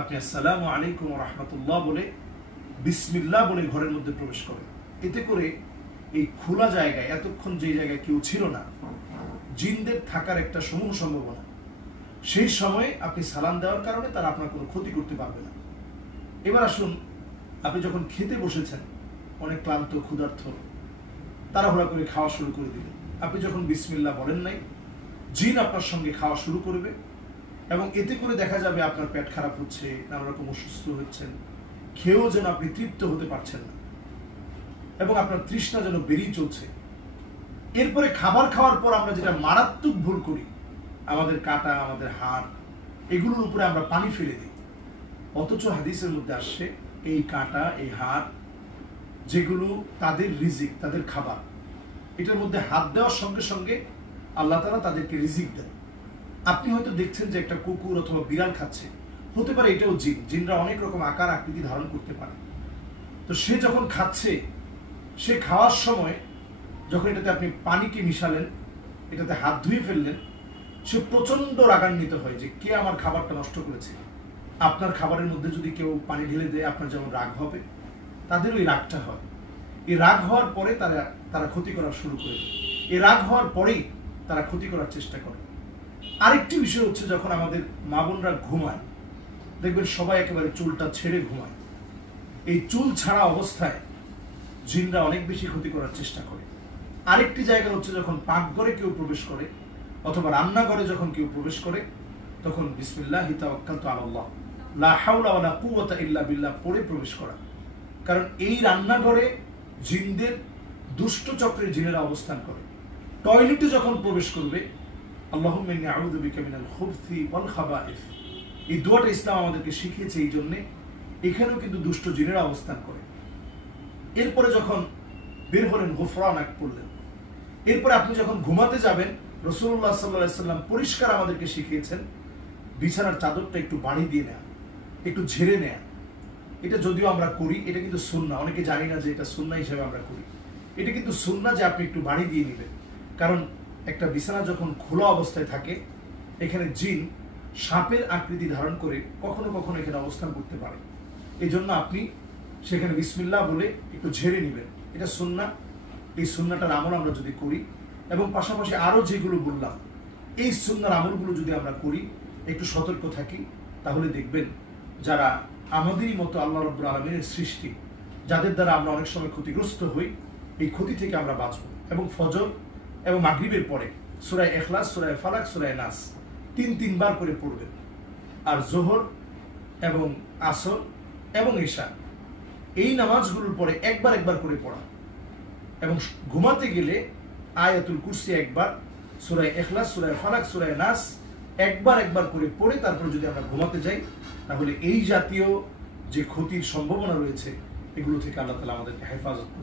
আপনি আসসালামু আলাইকুম ওয়া রাহমাতুল্লাহ বলে বিসমিল্লাহ বলে ঘরের মধ্যে প্রবেশ করেন। এতে করে এই খোলা জায়গায় এতক্ষণ যে জায়গায় কেউ ছিল না, জিনদের থাকার একটা সমূহ সম্ভাবনা, সেই সময়ে আপনি সালাম দেওয়ার কারণে তারা আপনার কোনো ক্ষতি করতে পারবে না। এবার আসুন, আপনি যখন খেতে বসেছেন, অনেক ক্লান্ত ক্ষুধার্ত, তাড়াহুড়া করে খাওয়া শুরু করে দিলেন। আপনি যখন বিসমিল্লাহ বলেন নাই, জিন আপনার সঙ্গে খাওয়া শুরু করবে এবং এতে করে দেখা যাবে আপনার পেট খারাপ হচ্ছে, নানা রকম অসুস্থ হচ্ছেন, খেয়েও যেন আপনি তৃপ্ত হতে পারছেন না এবং আপনার তৃষ্ণা যেন বেরিয়ে চলছে। এরপরে খাবার খাওয়ার পর আমরা যেটা মারাত্মক ভুল করি, আমাদের কাটা, আমাদের হাড়, এগুলোর উপরে আমরা পানি ফেলে দিই। অথচ হাদিসের মধ্যে আসছে এই কাটা, এই হাড় যেগুলো তাদের রিজিক, তাদের খাবার, এটার মধ্যে হাত দেওয়ার সঙ্গে সঙ্গে আল্লাহ তাআলা তাদেরকে রিজিক দেন। আপনি হয়তো দেখছেন যে একটা কুকুর অথবা বিড়াল খাচ্ছে, হতে পারে এটাও জিন। জিনরা অনেক রকম আকার আকৃতি ধারণ করতে পারে। তো সে যখন খাচ্ছে, সে খাওয়ার সময় যখন এটাতে আপনি পানিকে মিশালেন, এটাতে হাত ধুয়ে ফেললেন, সে প্রচন্ড রাগান্বিত হয় যে কে আমার খাবারটা নষ্ট করেছে। আপনার খাবারের মধ্যে যদি কেউ পানি ঢেলে দেয়, আপনার যেমন রাগ হবে, তাদেরও এই রাগটা হয়। এই রাগ হওয়ার পরে তারা ক্ষতি করা শুরু করে দেয়। এই রাগ হওয়ার পরেই তারা ক্ষতি করার চেষ্টা করে। আরেকটি বিষয় হচ্ছে, যখন আমাদের মা বোনরা ঘুমায়, দেখবেন সবাই একেবারে চুলটা ছেড়ে ঘুমায়। এই চুল ছাড়া অবস্থায় জিনরা অনেক বেশি ক্ষতি করার চেষ্টা করে। আরেকটি জায়গা হচ্ছে, যখন পাকঘরে কেউ প্রবেশ করে অথবা রান্নাঘরে যখন কেউ প্রবেশ করে, তখন বিসমিল্লাহি তাওয়াক্কালতু আলাল্লাহ লা হাওলা ওয়ালা কুওয়াতা ইল্লা বিল্লাহ পড়ে প্রবেশ করা। কারণ এই রান্নাঘরে জিনদের দুষ্ট চক্রের জিনেরা অবস্থান করে। টয়লেটে যখন প্রবেশ করবে, আল্লাহুম্মা ইন্নী আউযু বিকা মিনাল খুবসি ওয়াল খাবাইস, এই দোয়াটা ইসলাম আমাদেরকে শিখিয়েছে। এই জন্যে এখানেও কিন্তু দুষ্ট জিনেরা অবস্থান করে। এরপরে যখন বের হলেন, গুফরানাক পড়লেন। এরপরে আপনি যখন ঘুমাতে যাবেন, রাসূলুল্লাহ সাল্লাল্লাহু আলাইহি ওয়াসাল্লাম পরিষ্কার আমাদেরকে শিখিয়েছেন বিছানার চাদরটা একটু বাড়ি দিয়ে নেয়া, একটু ঝেড়ে নেয়া। এটা যদিও আমরা করি, এটা কিন্তু সুন্নাহ। অনেকে জানি না যে এটা সুন্নাহ হিসেবে আমরা করি। এটা কিন্তু সুন্নাহ যে আপনি একটু বাড়ি দিয়ে নেবেন। কারণ একটা বিছানা যখন খোলা অবস্থায় থাকে, এখানে জিন সাপের আকৃতি ধারণ করে কখনো কখনো এখানে অবস্থান করতে পারে। এই জন্য আপনি সেখানে বিসমিল্লাহ বলে একটু ঝেড়ে নেবেন। এটা সুন্নাহ। এই সুন্নাহটার আমল আমরা যদি করি এবং পাশাপাশি আরো যেগুলো বললাম, এই সুন্নাহর আমলগুলো যদি আমরা করি, একটু সতর্ক থাকি, তাহলে দেখবেন যারা আমাদেরই মতো আল্লাহ রাব্বুল আলামিনের সৃষ্টি, যাদের দ্বারা আমরা অনেক সময় ক্ষতিগ্রস্ত হই, এই ক্ষতি থেকে আমরা বাঁচব। এবং ফজর এবং মাগরিবের পরে সূরা ইখলাস, সূরা ফালাক, সূরা নাস তিনবার করে পড়বেন। আর যোহর এবং আসর এবং ঈশা, এই নামাজগুলোর পরে একবার করে পড়া। এবং ঘুমাতে গেলে আয়াতুল কুরসি একবার, সূরা ইখলাস, সূরা ফালাক, সূরা নাস একবার করে পড়ে তারপরে যদি আমরা ঘুমাতে যাই, তাহলে এই জাতীয় যে ক্ষতির সম্ভাবনা রয়েছে, এগুলো থেকে আল্লাহ তাআলা আমাদেরকে হেফাজত করবে।